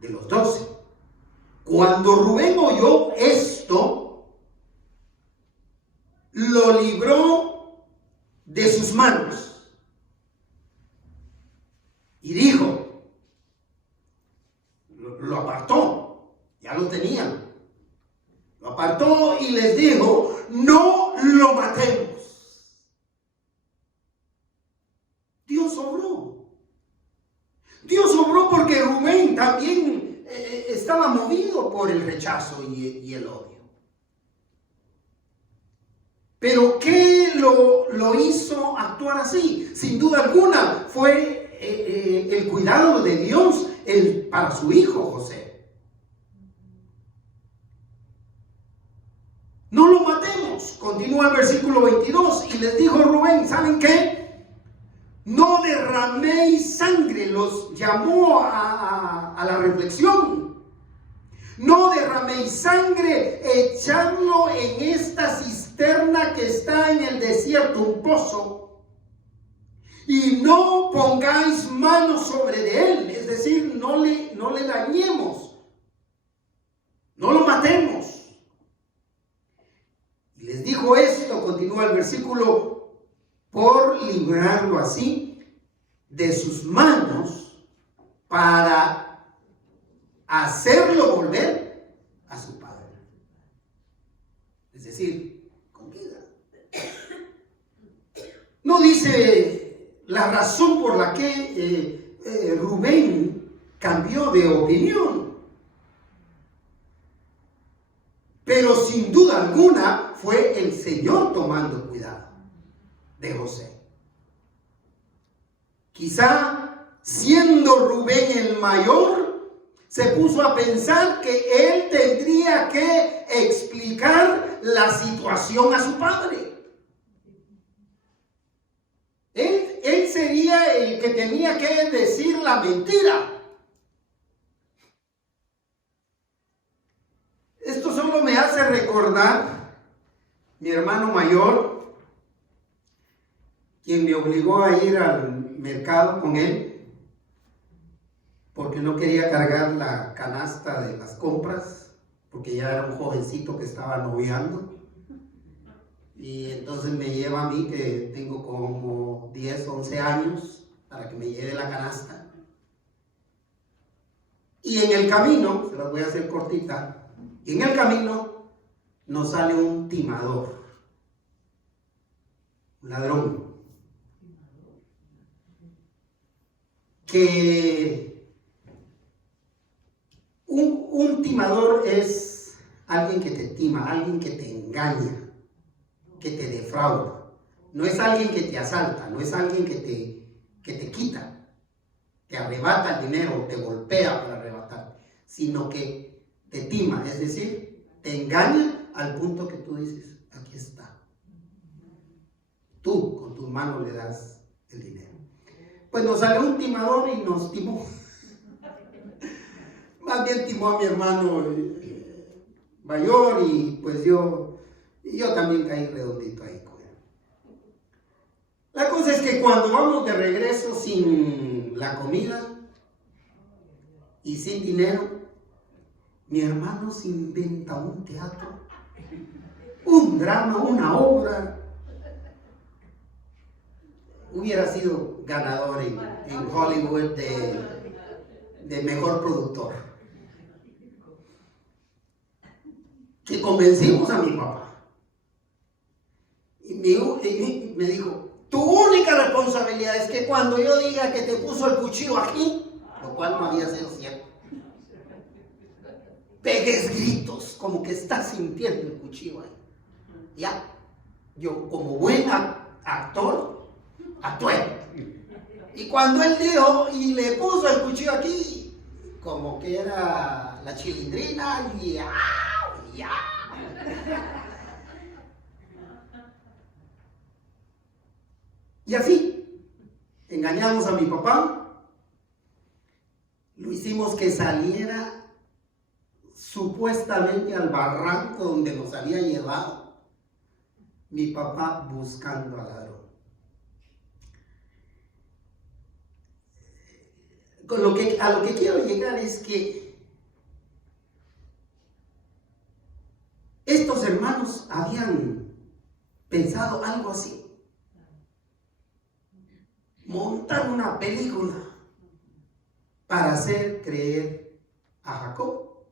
de los 12, cuando Rubén oyó esto, lo libró de sus manos levantó y les dijo: no lo matemos. Dios obró. Dios obró porque Rubén también estaba movido por el rechazo y el odio. Pero ¿qué lo hizo actuar así? Sin duda alguna fue el cuidado de Dios para su hijo José. No lo matemos. Continúa el versículo 22. Y les dijo Rubén: ¿saben qué? No derraméis sangre. Los llamó a la reflexión. No derraméis sangre, echadlo en esta cisterna que está en el desierto, un pozo, y no pongáis manos sobre de él, es decir, no le dañemos, no lo matemos. Y les dijo esto, continúa el versículo, por librarlo así de sus manos, para hacerlo volver a su padre. Es decir, con vida. No dice la razón por la que Rubén cambió de opinión. Pero sin duda alguna fue el Señor tomando cuidado de José. Quizá siendo Rubén el mayor, se puso a pensar que él tendría que explicar la situación a su padre. Él sería el que tenía que decir la mentira. Esto solo me hace recordar mi hermano mayor, quien me obligó a ir al mercado con él, porque no quería cargar la canasta de las compras, porque ya era un jovencito que estaba noviando. Y entonces me lleva a mí, que tengo como 10, 11 años, para que me lleve la canasta. Y en el camino, se las voy a hacer cortita, y en el camino nos sale un timador, un ladrón, que un timador es alguien que te tima, alguien que te engaña, que te defrauda. No es alguien que te asalta, no es alguien que te quita, te arrebata el dinero, te golpea para arrebatar, sino que te tima, es decir, te engaña al punto que tú dices: aquí está. Tú con tus manos le das el dinero. Pues nos salió un timador y nos timó. Más bien timó a mi hermano mayor, y pues yo también caí redondito ahí con él. La cosa es que cuando vamos de regreso sin la comida y sin dinero, mi hermano se inventa un teatro, un drama, una obra. Hubiera sido ganador en Hollywood de mejor productor. Que convencimos a mi papá. Y me dijo: tu única responsabilidad es que cuando yo diga que te puso el cuchillo aquí, lo cual no había sido cierto, pegues gritos como que estás sintiendo el cuchillo ahí. Ya, yo como buen actor actué. Y cuando él dijo y le puso el cuchillo aquí, como que era la chilindrina, y ya. Y así engañamos a mi papá, lo hicimos que saliera supuestamente al barranco donde nos había llevado, mi papá buscando al ladrón. A lo que quiero llegar es que estos hermanos habían pensado algo así: montar una película para hacer creer a Jacob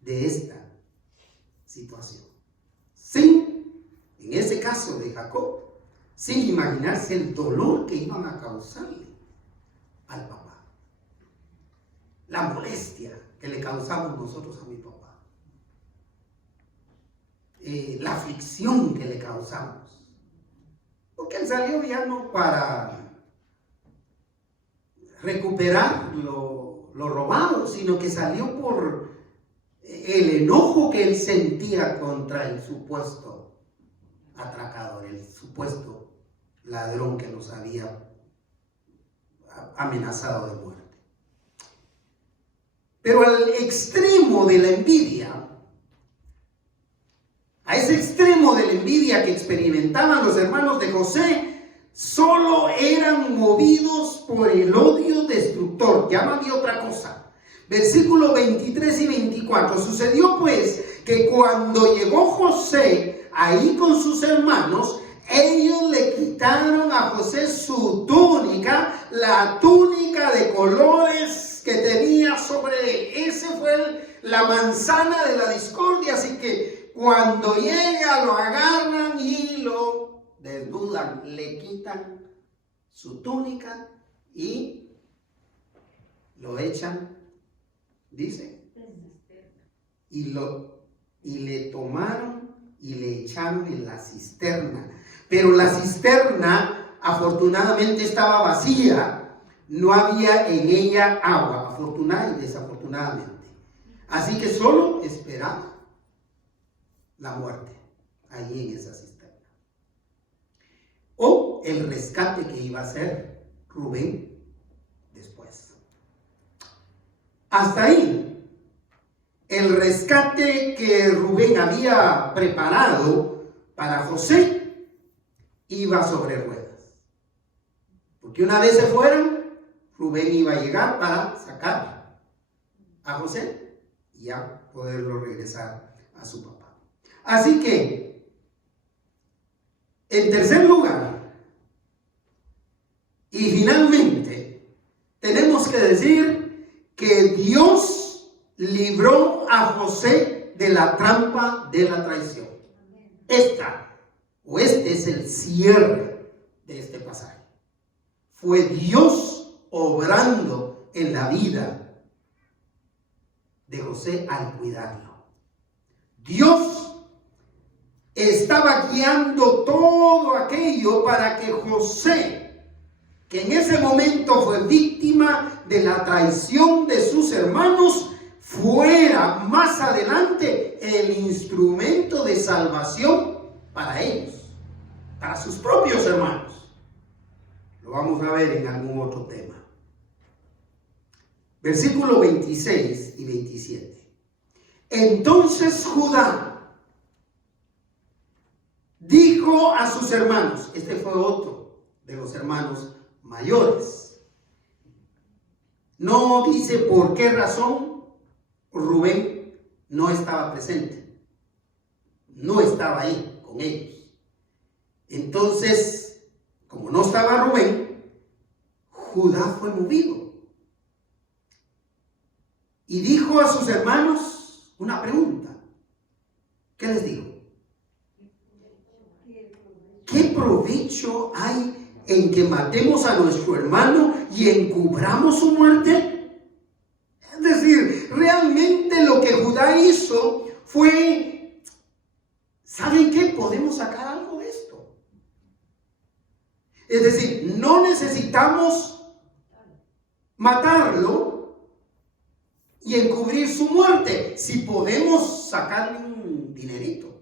de esta situación. caso de Jacob, sin imaginarse el dolor que iban a causarle al papá. La molestia que le causamos nosotros a mi papá. La aflicción que le causamos. Porque él salió ya no para recuperar lo robado, sino que salió por el enojo que él sentía contra el supuesto atracador, el supuesto ladrón que nos había amenazado de muerte. Pero al extremo de la envidia, a ese extremo de la envidia que experimentaban los hermanos de José, solo eran movidos por el odio destructor. Llámame otra cosa. Versículos 23 y 24. Sucedió pues que cuando llegó José ahí con sus hermanos, ellos le quitaron a José su túnica, la túnica de colores que tenía sobre él. Ese fue la manzana de la discordia. Así que cuando llega, lo agarran y lo desnudan, le quitan su túnica y lo echan, dice, y le tomaron y le echaron en la cisterna. Pero la cisterna afortunadamente estaba vacía, no había en ella agua, afortunada y desafortunadamente. Así que solo esperaba la muerte allí en esa cisterna, o el rescate que iba a hacer Rubén después. Hasta ahí, el rescate que Rubén había preparado para José iba sobre ruedas, porque una vez se fueran, Rubén iba a llegar para sacar a José y ya poderlo regresar a su papá. Así que, en tercer lugar, y finalmente, tenemos que decir que Dios libró a José de la trampa de la traición. Este es el cierre de este pasaje. Fue Dios obrando en la vida de José al cuidarlo. Dios estaba guiando todo aquello para que José, que en ese momento fue víctima de la traición de sus hermanos, fuera más adelante el instrumento de salvación para ellos, para sus propios hermanos. Lo vamos a ver en algún otro tema. Versículos 26 y 27. Entonces Judá dijo a sus hermanos, este fue otro de los hermanos mayores. No dice por qué razón Rubén no estaba presente, no estaba ahí con ellos. Entonces, como no estaba Rubén, Judá fue movido y dijo a sus hermanos una pregunta. ¿Qué les dijo? ¿Qué provecho hay en que matemos a nuestro hermano y encubramos su muerte? Es decir, realmente lo que Judá hizo fue, ¿saben qué? Podemos sacar algo de esto. Es decir, no necesitamos matarlo y encubrir su muerte. Si podemos sacarle un dinerito,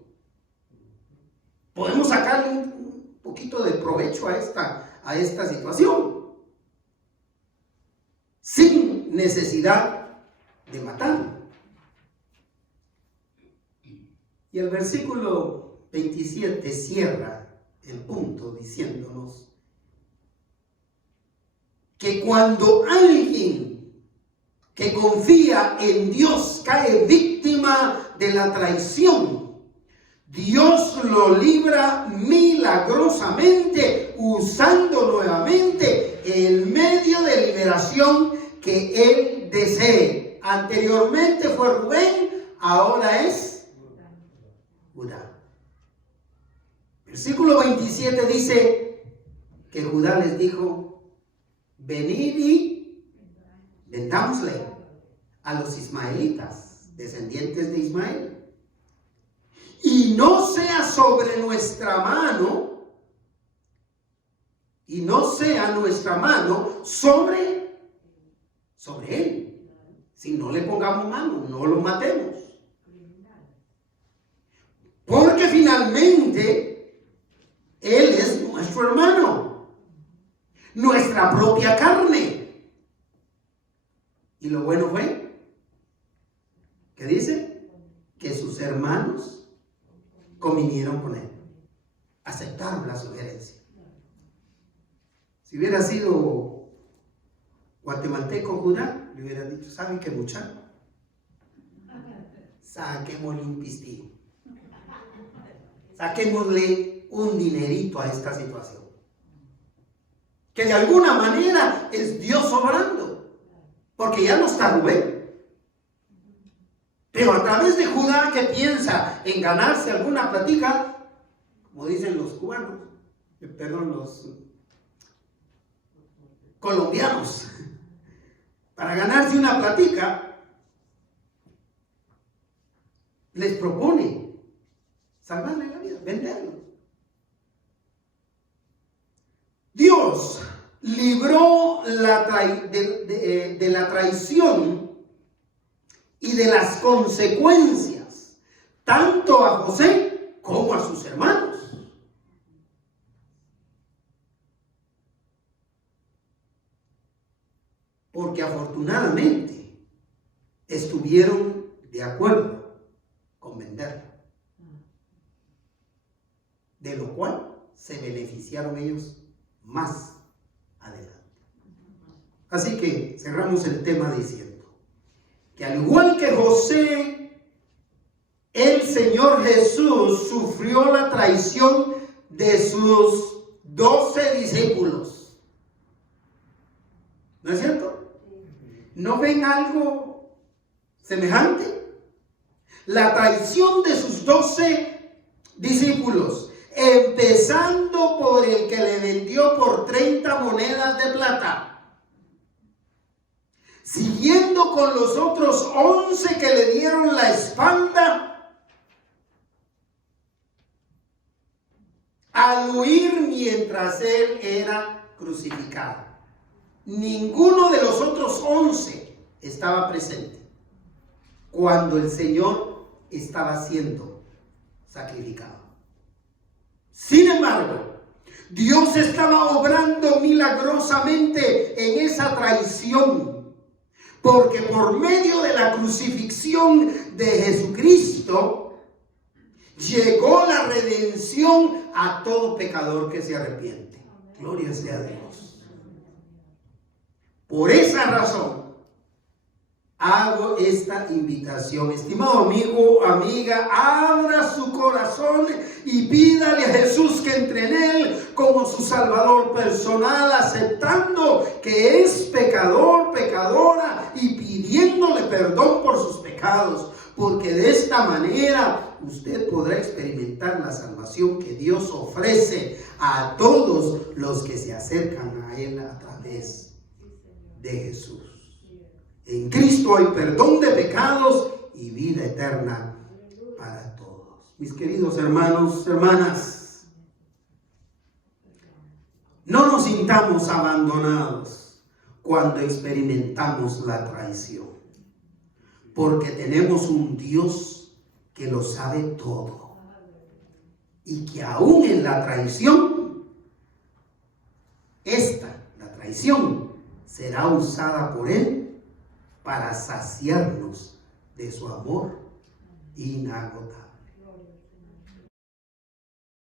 podemos sacarle un poquito de provecho a esta situación, sin necesidad de matarlo. Y el versículo 27 cierra el punto diciéndonos que cuando alguien que confía en Dios cae víctima de la traición, Dios lo libra milagrosamente, usando nuevamente el medio de liberación que Él desee. Anteriormente fue Rubén, ahora es Judá. Versículo 27 dice que Judá les dijo: venid y vendámosle a los ismaelitas, descendientes de Ismael, y no sea sobre nuestra mano, y no sea nuestra mano sobre él. Si no le pongamos mano, no lo matemos. Porque finalmente él es nuestro hermano, nuestra propia carne. Y lo bueno fue, ¿qué dice? Que sus hermanos convinieron con él, aceptaron la sugerencia. Si hubiera sido guatemalteco Judá, le hubiera dicho: ¿saben qué, muchacho? Saquémosle un pistillo, saquémosle un dinerito a esta situación, que de alguna manera es Dios obrando, porque ya no está Rubén, pero a través de Judá, que piensa en ganarse alguna platica, como dicen los cubanos, los colombianos, para ganarse una platica, les propone salvarle la vida, venderlo. Dios libró de la traición y de las consecuencias tanto a José como a sus hermanos. Porque afortunadamente estuvieron de acuerdo con venderlo, de lo cual se beneficiaron ellos más adelante. Así que cerramos el tema diciendo que al igual que José, el Señor Jesús sufrió la traición de sus 12 discípulos. ¿No es cierto? ¿No ven algo semejante? La traición de sus 12 discípulos, empezando por el que le vendió por 30 monedas de plata, siguiendo con los otros 11 que le dieron la espalda al huir mientras él era crucificado. Ninguno de los otros 11 estaba presente cuando el Señor estaba siendo sacrificado. Sin embargo, Dios estaba obrando milagrosamente en esa traición, porque por medio de la crucifixión de Jesucristo llegó la redención a todo pecador que se arrepiente. Gloria sea a Dios. Por esa razón hago esta invitación. Estimado amigo, amiga, abra su corazón y pídale a Jesús que entre en él como su Salvador personal, aceptando que es pecador, pecadora, y pidiéndole perdón por sus pecados, porque de esta manera usted podrá experimentar la salvación que Dios ofrece a todos los que se acercan a él a través de Jesús. En Cristo hay perdón de pecados y vida eterna para todos. Mis queridos hermanos, hermanas, no nos sintamos abandonados cuando experimentamos la traición, porque tenemos un Dios que lo sabe todo y que aún en la traición, la traición será usada por Él para saciarnos de su amor inagotable.